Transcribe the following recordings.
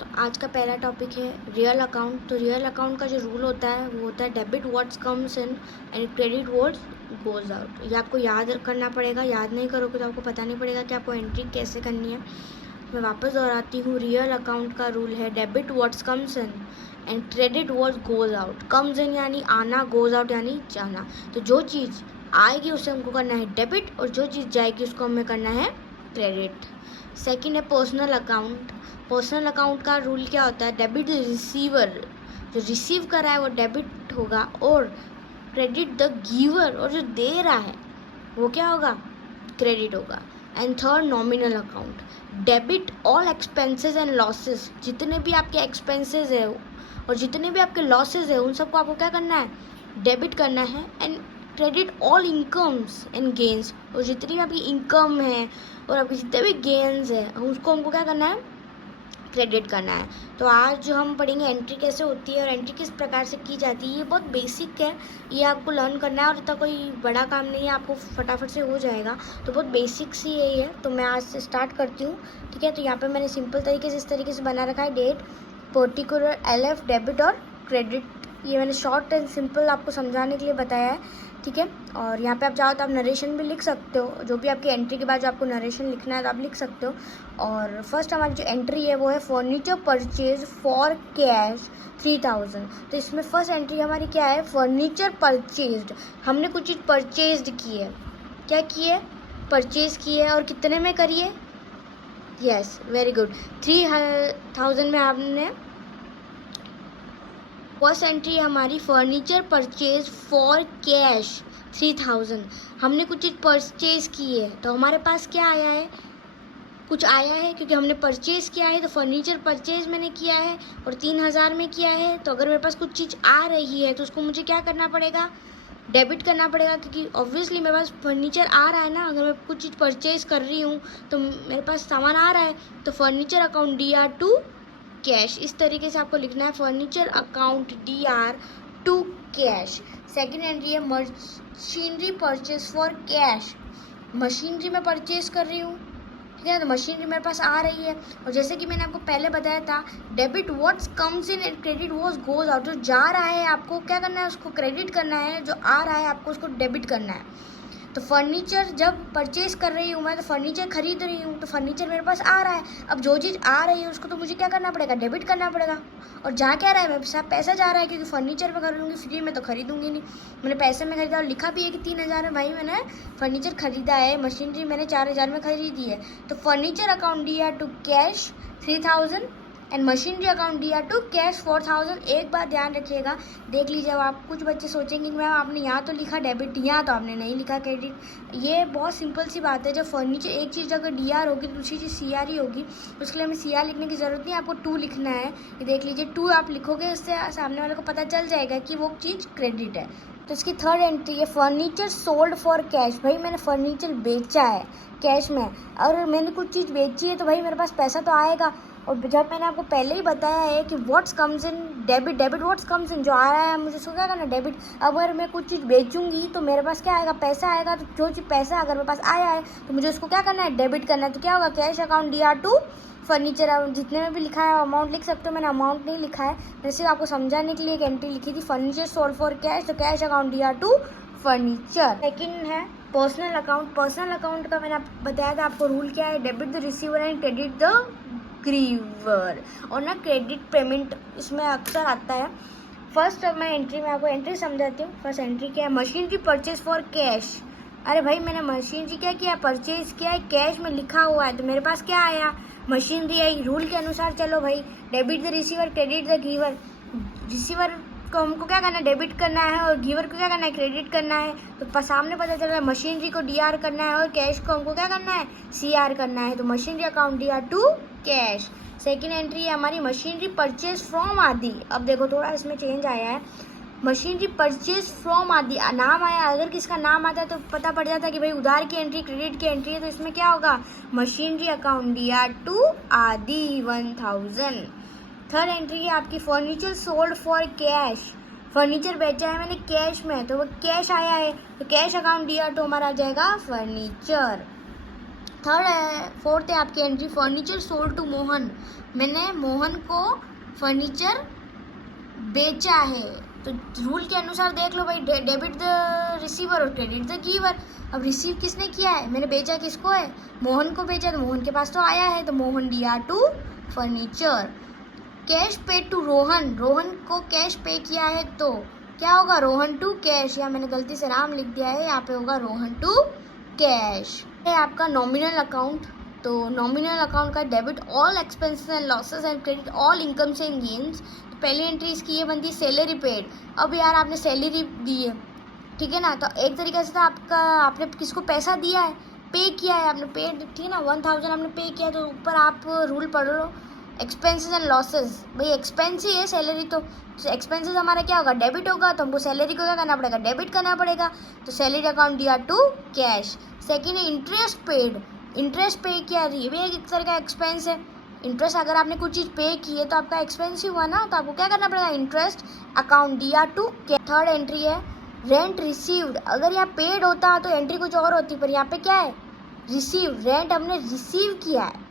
तो आज का पहला टॉपिक है रियल अकाउंट। तो रियल अकाउंट का जो रूल होता है वो होता है debit what's comes in and credit what's goes out. ये आपको याद करना पड़ेगा, याद नहीं करोगे तो आपको पता नहीं पड़ेगा कि आपको एंट्री कैसे करनी है। मैं वापस दोहराती हूँ, रियल अकाउंट का रूल है debit what's comes in and credit what's goes out. Comes in यानी आना, गोज आउट यानी जाना। तो जो चीज़ आएगी उसे हमको करना है डेबिट और जो चीज़ जाएगी उसको हमें करना है क्रेडिट। सेकंड है पर्सनल अकाउंट। पर्सनल अकाउंट का रूल क्या होता है, डेबिट रिसीवर, जो रिसीव कर रहा है वो डेबिट होगा और क्रेडिट द गिवर, और जो दे रहा है वो क्या होगा, क्रेडिट होगा। And third nominal account, debit all expenses and losses. जितने भी आपके एक्सपेंसेस है और जितने भी आपके लॉसेस है उन सबको आपको क्या करना है, डेबिट करना है। And credit all incomes and gains, और जितनी भी आपकी इनकम है और आपके जितने भी गेन्स है उसको हमको क्या करना है, क्रेडिट करना है। तो आज जो हम पढ़ेंगे एंट्री कैसे होती है और एंट्री किस प्रकार से की जाती है, ये बहुत बेसिक है, ये आपको लर्न करना है और इतना कोई बड़ा काम नहीं है, आपको फटाफट से हो जाएगा। तो बहुत बेसिक सी यही है। तो मैं आज से स्टार्ट करती हूँ, ठीक है। तो यहाँ पे मैंने सिंपल तरीके से इस तरीके से बना रखा है, डेट, पर्टिकुलर, LF, डेबिट और क्रेडिट। ये मैंने शॉर्ट एंड सिंपल आपको समझाने के लिए बताया है, ठीक है। और यहाँ पे आप चाहो तो आप नरेशन भी लिख सकते हो, जो भी आपकी एंट्री के बाद जो आपको नरेशन लिखना है तो आप लिख सकते हो। और फर्स्ट हमारी जो एंट्री है वो है फर्नीचर परचेज फॉर कैश 3000। तो इसमें फर्स्ट एंट्री हमारी क्या है, फर्नीचर परचेज्ड। हमने कुछ चीज़ परचेज्ड की है, क्या की है, परचेज की है, और कितने में करिए, यस वेरी गुड, 3000 में आपने। फर्स्ट एंट्री हमारी फर्नीचर परचेज फॉर कैश 3000। हमने कुछ चीज़ परचेज की है तो हमारे पास क्या आया है, कुछ आया है, क्योंकि हमने परचेज किया है तो फर्नीचर परचेज मैंने किया है और 3000 में किया है। तो अगर मेरे पास कुछ चीज़ आ रही है तो उसको मुझे क्या करना पड़ेगा, डेबिट करना पड़ेगा, क्योंकि ऑब्वियसली मेरे पास फर्नीचर आ रहा है ना। अगर मैं कुछ चीज़ परचेज कर रही हूँ तो मेरे पास सामान आ रहा है, तो furniture account DR to cash. इस तरीके से आपको लिखना है, furniture account DR to cash. Second entry है machinery purchase for cash. Machinery मैं परचेज कर रही हूँ, ठीक है, तो मशीनरी मेरे पास आ रही है। और जैसे कि मैंने आपको पहले बताया था, debit what's comes in and credit what's goes out. जो जा रहा है आपको क्या करना है, उसको क्रेडिट करना है, जो आ रहा है आपको उसको डेबिट करना है। तो फर्नीचर जब परचेज कर रही हूँ मैं, तो फर्नीचर खरीद रही हूँ, तो फर्नीचर मेरे पास आ रहा है। अब जो चीज़ आ रही है उसको तो मुझे क्या करना पड़ेगा, डेबिट करना पड़ेगा। और जा क्या रहा है, मेरे साथ पैसा जा रहा है, क्योंकि फर्नीचर में खरीदूँगी, फ्री में तो खरीदूँगी नहीं। मैंने पैसे में खरीदा और लिखा भी है कि 3000 में भाई मैंने फर्नीचर खरीदा है, मशीनरी मैंने 4000 में खरीदी है। तो furniture account DR to cash 3000 and machinery account DR to cash 4000। एक बात ध्यान रखिएगा, देख लीजिए, अब आप कुछ बच्चे सोचेंगे कि मैम आपने यहाँ तो लिखा डेबिट, यहाँ तो आपने नहीं लिखा क्रेडिट। ये बहुत सिंपल सी बात है, जब फर्नीचर एक चीज़ अगर DR होगी तो दूसरी चीज़ CR ही होगी। उसके लिए हमें CR लिखने की ज़रूरत नहीं, आपको 2 लिखना है। ये देख लीजिए, 2 आप लिखोगे, उससे सामने वाले को पता चल जाएगा कि वो चीज़ क्रेडिट है। तो इसकी थर्ड एंट्री है फर्नीचर सोल्ड फॉर कैश। भाई मैंने फर्नीचर बेचा है कैश में, और मैंने कुछ चीज़ बेची है तो भाई मेरे पास पैसा तो आएगा। और जब मैंने आपको पहले ही बताया है कि what's comes in debit, debit what's comes in, जो आ रहा है मुझे उसको क्या करना है, डेबिट। अगर मैं कुछ चीज़ बेचूंगी तो मेरे पास क्या आएगा, पैसा आएगा। तो जो चीज़ पैसा अगर मेरे पास आया है तो मुझे उसको क्या करना है, डेबिट करना है। तो क्या होगा, cash account DR to furniture. जितने में भी लिखा है अमाउंट लिख सकते हो, मैंने अमाउंट नहीं लिखा है, मैंने सिर्फ आपको समझाने के लिए एक एंट्री लिखी थी, फर्नीचर सोल्ड फॉर कैश, तो cash account DR to furniture. Second है पर्सनल अकाउंट। पर्सनल अकाउंट का मैंने बताया था आपको रूल क्या है, debit the receiver and credit the giver. और ना क्रेडिट पेमेंट इसमें अक्सर आता है। फर्स्ट अब मैं एंट्री में आपको एंट्री समझाती हूँ। फर्स्ट एंट्री क्या है, मशीनरी परचेज फॉर कैश। अरे भाई मैंने मशीनरी क्या किया, परचेज किया है, कैश में लिखा हुआ है, तो मेरे पास क्या आया, मशीनरी आई। रूल के अनुसार चलो भाई, debit the receiver credit the giver. Receiver को हमको क्या करना है, डेबिट करना है, और गिवर को क्या करना है, क्रेडिट करना है। तो सामने पता चल रहा है मशीनरी को DR करना है और कैश को हमको क्या करना है, CR करना है। तो machinery account DR to cash. Second entry है हमारी मशीनरी परचेज फ्रॉम आदि। अब देखो थोड़ा इसमें चेंज आया है, मशीनरी परचेज फ्रॉम आदि नाम आया, अगर किसका नाम आता है तो पता पड़ जाता है कि भाई उधार की एंट्री क्रेडिट की एंट्री है। तो इसमें क्या होगा, मशीनरी अकाउंट DR टू आदि 1000। थर्ड एंट्री है आपकी furniture sold for cash. Furniture बेचा है मैंने कैश में, तो वो कैश आया है, तो कैश अकाउंट DR टू हमारा आ जाएगा फर्नीचर। थर्ड है, फोर्थ है आपकी entry, furniture sold to Mohan, मैंने मोहन को फर्नीचर बेचा है। तो रूल के अनुसार देख लो भाई, डेबिट द रिसीवर और क्रेडिट द गिवर। अब रिसीव किसने किया है, मैंने बेचा किसको है, मोहन को बेचा, तो मोहन के पास तो आया है, तो मोहन दिया टू फर्नीचर। कैश पे टू रोहन, रोहन को कैश पे किया है, तो क्या होगा, रोहन टू कैश, या मैंने गलती से राम लिख दिया है, यहाँ पे होगा रोहन टू कैश। है आपका नॉमिनल अकाउंट, तो नॉमिनल अकाउंट का debit all expenses and losses and credit all incomes and gains. पहली एंट्री इसकी ये बनती है सैलरी पेड। अब यार आपने सैलरी दी है, ठीक है ना, तो एक तरीके से तो आपने किसको पैसा दिया है, पे किया है आपने, पे, ठीक है ना, 1000 आपने पे किया, तो ऊपर आप रूल पढ़ लो एक्सपेंसेस एंड लॉसेस। भाई एक्सपेंस ही है सैलरी, तो एक्सपेंसेस हमारा क्या होगा, डेबिट होगा, तो हमको सैलरी को क्या करना पड़ेगा, डेबिट करना पड़ेगा, तो सैलरी अकाउंट दिया टू कैश। सेकेंड है इंटरेस्ट पेड, इंटरेस्ट पे किया, ये भी एक तरह का एक्सपेंस है। इंटरेस्ट अगर आपने कुछ चीज़ पे की है तो आपका एक्सपेंस ही हुआ ना, तो आपको क्या करना पड़ेगा, इंटरेस्ट अकाउंट दिया टू कैश। थर्ड एंट्री है रेंट रिसीव्ड, अगर यहाँ पेड होता तो एंट्री कुछ और होती, पर यहाँ पे क्या है, रिसीव, रेंट हमने रिसीव किया है।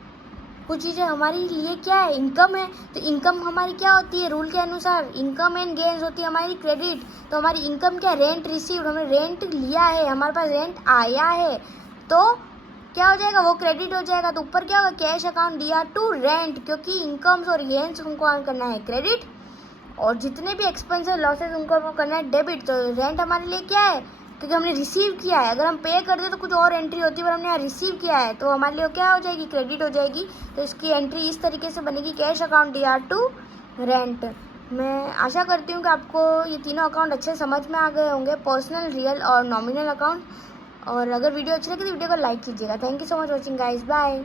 कुछ चीज़ें हमारी लिए क्या है, इनकम है, तो इनकम हमारी क्या होती है, रूल के अनुसार इनकम एंड गेन्स होती है हमारी क्रेडिट। तो हमारी इनकम क्या है, रेंट रिसीव्ड, हमने रेंट लिया है, हमारे पास रेंट आया है, तो क्या हो जाएगा, वो क्रेडिट हो जाएगा। तो ऊपर क्या होगा, कैश अकाउंट दिया टू रेंट, क्योंकि इनकम्स और गेन्स हमको करना है क्रेडिट, और जितने भी एक्सपेंसेस लॉसेस उनको हमको करना है डेबिट। तो रेंट हमारे लिए क्या है, क्योंकि हमने रिसीव किया है, अगर हम पे करते तो कुछ और एंट्री होती है, पर हमने यहाँ रिसीव किया है, तो हमारे लिए क्या हो जाएगी, क्रेडिट हो जाएगी। तो इसकी एंट्री इस तरीके से बनेगी, कैश अकाउंट दिया टू रेंट। मैं आशा करती हूँ कि आपको ये तीनों अकाउंट अच्छे समझ में आ गए होंगे, पर्सनल, रियल और नॉमिनल अकाउंट। और अगर वीडियो अच्छी लगी तो वीडियो को लाइक कीजिएगा। Thank you so much watching guys, bye.